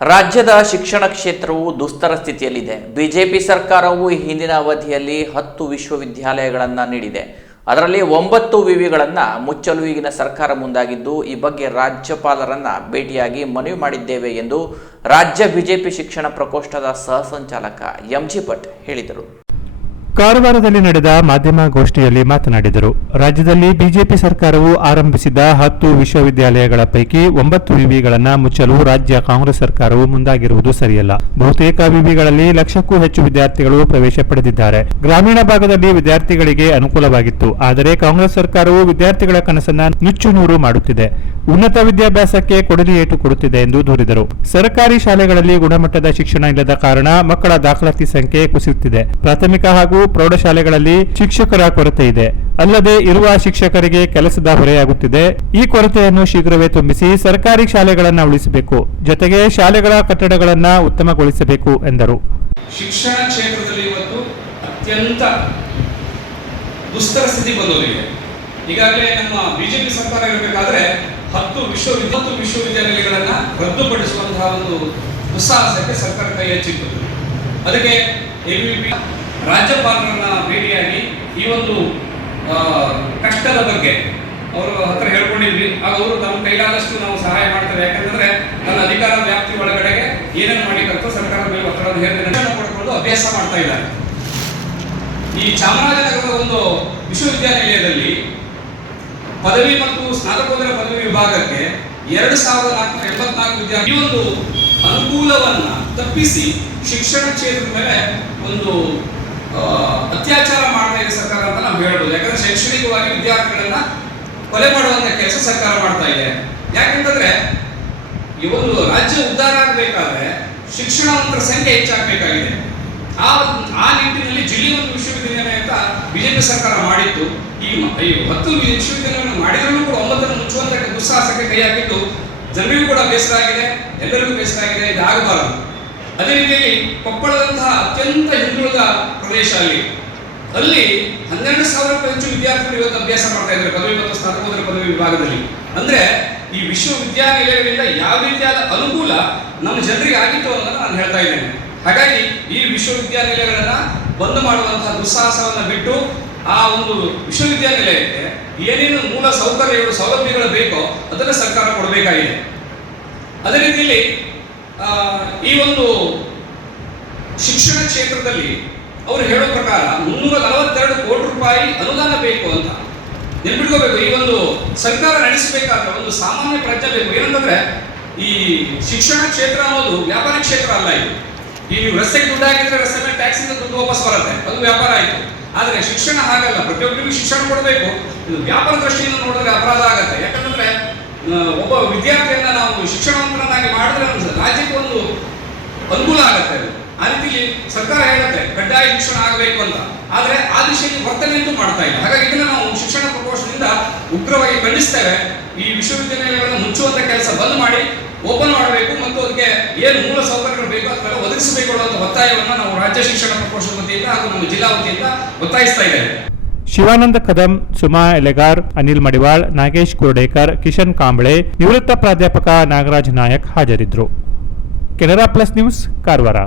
ರಾಜ್ಯದ ಶಿಕ್ಷಣ ಕ್ಷೇತ್ರವು ದುಸ್ತರ ಸ್ಥಿತಿಯಲ್ಲಿದೆ. ಬಿಜೆಪಿ ಸರ್ಕಾರವು ಹಿಂದಿನ ಅವಧಿಯಲ್ಲಿ 10 ವಿಶ್ವವಿದ್ಯಾಲಯಗಳನ್ನು ನೀಡಿದೆ. ಅದರಲ್ಲಿ 9 ವಿವಿಗಳನ್ನು ಮುಚ್ಚಲು ಈಗಿನ ಸರ್ಕಾರ ಮುಂದಾಗಿದ್ದು, ಈ ಬಗ್ಗೆ ರಾಜ್ಯಪಾಲರನ್ನ ಭೇಟಿಯಾಗಿ ಮನವಿ ಮಾಡಿದ್ದೇವೆ ಎಂದು ರಾಜ್ಯ ಬಿಜೆಪಿ ಶಿಕ್ಷಣ ಪ್ರಕೋಷ್ಠದ ಸಹ ಸಂಚಾಲಕ ಎಂಜಿ ಭಟ್ ಹೇಳಿದರು. ಕಾರವಾರದಲ್ಲಿ ನಡೆದ ಮಾಧ್ಯಮಗೋಷ್ಠಿಯಲ್ಲಿ ಮಾತನಾಡಿದರು. ರಾಜ್ಯದಲ್ಲಿ ಬಿಜೆಪಿ ಸರ್ಕಾರವು ಆರಂಭಿಸಿದ 10 ವಿಶ್ವವಿದ್ಯಾಲಯಗಳ ಪೈಕಿ 9 ವಿವಿಗಳನ್ನು ಮುಚ್ಚಲು ರಾಜ್ಯ ಕಾಂಗ್ರೆಸ್ ಸರ್ಕಾರವು ಮುಂದಾಗಿರುವುದು ಸರಿಯಲ್ಲ. ಬಹುತೇಕ ವಿವಿಗಳಲ್ಲಿ ಲಕ್ಷಕ್ಕೂ ಹೆಚ್ಚು ವಿದ್ಯಾರ್ಥಿಗಳು ಪ್ರವೇಶ ಪಡೆದಿದ್ದಾರೆ. ಗ್ರಾಮೀಣ ಭಾಗದಲ್ಲಿ ವಿದ್ಯಾರ್ಥಿಗಳಿಗೆ ಅನುಕೂಲವಾಗಿತ್ತು. ಆದರೆ ಕಾಂಗ್ರೆಸ್ ಸರ್ಕಾರವು ವಿದ್ಯಾರ್ಥಿಗಳ ಕನಸನ್ನ ನುಚ್ಚುನೂರು ಮಾಡುತ್ತಿದೆ. ಉನ್ನತ ವಿದ್ಯಾಭ್ಯಾಸಕ್ಕೆ ಕೊಡಲಿ ಏಟು ಕೊಡುತ್ತಿದೆ ಎಂದು ದೂರಿದರು. ಸರ್ಕಾರಿ ಶಾಲೆಗಳಲ್ಲಿ ಗುಣಮಟ್ಟದ ಶಿಕ್ಷಣ ಇಲ್ಲದ ಕಾರಣ ಮಕ್ಕಳ ದಾಖಲಾತಿ ಸಂಖ್ಯೆ ಕುಸಿಯುತ್ತಿದೆ. ಪ್ರಾಥಮಿಕ ಹಾಗೂ ಪ್ರೌಢಶಾಲೆಗಳಲ್ಲಿ ಶಿಕ್ಷಕರ ಕೊರತೆ ಇದೆ. ಅಲ್ಲದೆ ಇರುವ ಶಿಕ್ಷಕರಿಗೆ ಕೆಲಸದ ಹೊರೆಯಾಗುತ್ತಿದೆ. ಈ ಕೊರತೆಯನ್ನು ಶೀಘ್ರವೇ ತುಂಬಿಸಿ ಸರ್ಕಾರಿ ಶಾಲೆಗಳನ್ನು ಉಳಿಸಬೇಕು. ಜೊತೆಗೆ ಶಾಲೆಗಳ ಕಟ್ಟಡಗಳನ್ನು ಉತ್ತಮಗೊಳಿಸಬೇಕು ಎಂದರು. ಶಿಕ್ಷಣ ಕ್ಷೇತ್ರದಲ್ಲಿ ಇವತ್ತು ಅತ್ಯಂತ ದುಸ್ತರ ಸ್ಥಿತಿ ಬಂದೋಗಿದೆ. ಈಗಾಗಲೇ ನಮ್ಮ ಬಿಜೆಪಿ ಸರ್ಕಾರ ಇರಬೇಕಾದ್ರೆ 10 ವಿಶ್ವವಿದ್ಯಾನಿಲಯಗಳನ್ನು ರದ್ದುಪಡಿಸುವಂತಹ ಒಂದು ದುಸ್ಸಾಹಸಕ್ಕೆ ಸರ್ಕಾರ ಕೈ ಹಚ್ಚಿತ್ತು. ಅದಕ್ಕೆ ಎಬಿವಿಪಿ ರಾಜ್ಯಪಾಲರನ್ನ ಭೇಟಿಯಾಗಿ ಈ ಒಂದು ಕಷ್ಟದ ಬಗ್ಗೆ ಅವರ ಹತ್ರ ಹೇಳ್ಕೊಂಡಿದ್ವಿ. ಆಗ ಅವರು ನಮ್ಮ ಕೈಲಾದಷ್ಟು ನಾವು ಸಹಾಯ ಮಾಡ್ತೇವೆ, ಯಾಕಂತಂದ್ರೆ ನನ್ನ ಅಧಿಕಾರ ವ್ಯಾಪ್ತಿ ಒಳಗಡೆಗೆ ಏನೇನು ಮಾಡಿಕಂತ ಸರ್ಕಾರದ ಮೇಲೆ ಒತ್ತಡದ ಹೇರಿಕೆ ಪಡ್ಕೊಂಡು ಅಭ್ಯಾಸ ಮಾಡ್ತಾ ಇದ್ದಾರೆ. ಈ ಚಾಮರಾಜನಗರದ ಒಂದು ವಿಶ್ವವಿದ್ಯಾನಿಲಯದಲ್ಲಿ ಪದವಿ ಮತ್ತು ಸ್ನಾತಕೋತ್ತರ ಪದವಿ ವಿಭಾಗಕ್ಕೆ 2484 ವಿದ್ಯಾರ್ಥಿ ಈ ಒಂದು ಅನುಕೂಲವನ್ನ ತಪ್ಪಿಸಿ ಶಿಕ್ಷಣ ಕ್ಷೇತ್ರದ ಮೇಲೆ ಒಂದು ಅತ್ಯಾಚಾರ ಮಾಡ್ತಾ ಇದೆ ಸರ್ಕಾರ ಅಂತ ನಾವು ಹೇಳ್ಬೋದು. ಯಾಕಂದ್ರೆ ಶೈಕ್ಷಣಿಕವಾಗಿ ವಿದ್ಯಾರ್ಥಿಗಳನ್ನ ಕೊಲೆ ಮಾಡುವಂತ ಕೆಲಸ ಸರ್ಕಾರ ಮಾಡ್ತಾ ಇದೆ. ಯಾಕಂತಂದ್ರೆ ಈ ಒಂದು ರಾಜ್ಯ ಉದ್ಧಾರ ಆಗಬೇಕಾದ್ರೆ ಶಿಕ್ಷಣವಂತರ ಸಂಖ್ಯೆ ಹೆಚ್ಚಾಗಬೇಕಾಗಿದೆ. ಆ ನಿಟ್ಟಿನಲ್ಲಿ ಜಿಲ್ಲೆ ಒಂದು ವಿಶ್ವವಿದ್ಯಾಲಯ ಅಂತ ಬಿಜೆಪಿ ಸರ್ಕಾರ ಮಾಡಿತ್ತು. ಈ 10 ವಿಶ್ವವಿದ್ಯಾಲಯಗಳನ್ನು ಮಾಡಿದ್ರೂ ಕೂಡ 9 ಮುಚ್ಚುವಂತ ದುಸ್ಸಾಹಸಕ್ಕೆ ಕೈ ಹಾಕಿದ್ದು ಜನರಿಗೂ ಕೂಡ ಬೇಸರ ಆಗಿದೆ, ಎಲ್ಲರಿಗೂ ಬೇಸರ ಆಗಿದೆ. ಇದು ಆಗಬಾರದು. ಅದೇ ರೀತಿಯಲ್ಲಿ ಕೊಪ್ಪಳದಂತಹ ಅತ್ಯಂತ ಹಿಂದುಳಿದ ಪ್ರದೇಶ ಅಲ್ಲಿ 12,000ಕ್ಕೂ ಹೆಚ್ಚು ವಿದ್ಯಾರ್ಥಿಗಳು ಇವತ್ತು ಅಭ್ಯಾಸ ಮಾಡ್ತಾ ಇದ್ದಾರೆ ಪದವಿ ಮತ್ತು ಸ್ನಾತಕೋತ್ತರ ಪದವಿ ವಿಭಾಗದಲ್ಲಿ. ಅಂದ್ರೆ ಈ ವಿಶ್ವವಿದ್ಯಾನಿಲಯಗಳಿಂದ ಯಾವ ರೀತಿಯಾದ ಅನುಕೂಲ ನಮ್ಮ ಜನರಿಗೆ ಆಗಿತ್ತು ಅನ್ನೋದನ್ನ ನಾನು ಹೇಳ್ತಾ ಇದ್ದೇನೆ. ಹಾಗಾಗಿ ಈ ವಿಶ್ವವಿದ್ಯಾನಿಲಯಗಳನ್ನ ಬಂದ್ ಮಾಡುವಂತಹ ದುಸ್ಸಾಹಸವನ್ನ ಬಿಟ್ಟು ಆ ಒಂದು ವಿಶ್ವವಿದ್ಯಾನಿಲಯಕ್ಕೆ ಏನೇನು ಮೂಲ ಸೌಕರ್ಯಗಳು ಸೌಲಭ್ಯಗಳು ಬೇಕೋ ಅದನ್ನ ಸರ್ಕಾರ ಕೊಡಬೇಕಾಗಿದೆ. ಅದೇ ರೀತಿಯಲ್ಲಿ ಈ ಒಂದು ಶಿಕ್ಷಣ ಕ್ಷೇತ್ರದಲ್ಲಿ ಅವರು ಹೇಳೋ ಪ್ರಕಾರ 342 ಕೋಟಿ ರೂಪಾಯಿ ಅನುದಾನ ಬೇಕು ಅಂತ ನೆನ್ಪಿಟ್ಕೋಬೇಕು. ಈ ಒಂದು ಸರ್ಕಾರ ನಡೆಸಬೇಕಾದ್ರೆ ಒಂದು ಸಾಮಾನ್ಯ ಪ್ರಜ್ಞೆ ಬೇಕು. ಏನಂತಂದ್ರೆ ಈ ಶಿಕ್ಷಣ ಕ್ಷೇತ್ರ ಅನ್ನೋದು ವ್ಯಾಪಾರಿ ಕ್ಷೇತ್ರ ಅಲ್ಲ. ಇದು ಈ ನೀವು ರಸ್ತೆಗೆ ದುಡ್ಡು ಹಾಕಿದ್ರೆ ರಸ್ತೆ ಮೇಲೆ ಟ್ಯಾಕ್ಸ್ ಇಂದ ದುಡ್ಡು ವಾಪಸ್ ಬರುತ್ತೆ, ಅದು ವ್ಯಾಪಾರ ಆಯಿತು. ಆದರೆ ಶಿಕ್ಷಣ ಹಾಗಲ್ಲ, ಪ್ರತಿಯೊಬ್ಬರಿಗೂ ಶಿಕ್ಷಣ ಕೊಡಬೇಕು. ಇದು ವ್ಯಾಪಾರ ದೃಷ್ಟಿಯಿಂದ ನೋಡಿದ್ರೆ ಅಪರಾಧ ಆಗುತ್ತೆ. ಯಾಕಂತಂದ್ರೆ ಒಬ್ಬ ವಿದ್ಯಾರ್ಥಿಯನ್ನ ನಾವು ಶಿಕ್ಷಣವಂತರನ್ನಾಗಿ ಮಾಡಿದ್ರೆ ರಾಜ್ಯಕ್ಕೆ ಒಂದು ಅನುಕೂಲ ಆಗುತ್ತೆ. ಆ ರೀತಿಯಲ್ಲಿ ಸರ್ಕಾರ ಹೇಳುತ್ತೆ ಕಡ್ಡಾಯ ಶಿಕ್ಷಣ ಆಗಬೇಕು ಅಂತ, ಆದರೆ ಆ ದಿಶೆಯಲ್ಲಿ ವರ್ತನೆಯಂತೂ ಮಾಡ್ತಾ ಇಲ್ಲ. ಹಾಗಾಗಿ ಇದನ್ನ ನಾವು ಶಿಕ್ಷಣ ಪ್ರಕೋಷ್ಠದಿಂದ ಉಗ್ರವಾಗಿ ಖಂಡಿಸ್ತೇವೆ. ಈ ವಿಶ್ವವಿದ್ಯಾಲಯಗಳನ್ನು ಮುಚ್ಚುವಂತ ಕೆಲಸ ಬಂದ್ ಮಾಡಿ ಓಪನ್ ಮಾಡಬೇಕು ಮತ್ತು ಅದಕ್ಕೆ ಏನು ಮೂಲ ಸೌಕರ್ಯಗಳು ಬೇಕು ಅದನ್ನೆಲ್ಲ ಒದಗಿಸಬೇಕು ಅನ್ನುವಂಥ ಒತ್ತಾಯವನ್ನು ನಾವು ರಾಜ್ಯ ಶಿಕ್ಷಣ ಪ್ರಕೋಷ್ಠದ ವತಿಯಿಂದ ಹಾಗೂ ನಮ್ಮ ಜಿಲ್ಲಾ ವತಿಯಿಂದ ಒತ್ತಾಯಿಸ್ತಾ ಇದ್ದೇವೆ. ಶಿವಾನಂದ ಕದಂ, ಸುಮಾ ಎಲೆಗಾರ್, ಅನಿಲ್ ಮಡಿವಾಳ್, ನಾಗೇಶ್ ಕುರ್ಡೇಕರ್, ಕಿಶನ್ ಕಾಂಬಳೆ, ನಿವೃತ್ತ ಪ್ರಾಧ್ಯಾಪಕ ನಾಗರಾಜ್ ನಾಯಕ್ ಹಾಜರಿದ್ದರು. Canara plus news, Karwar.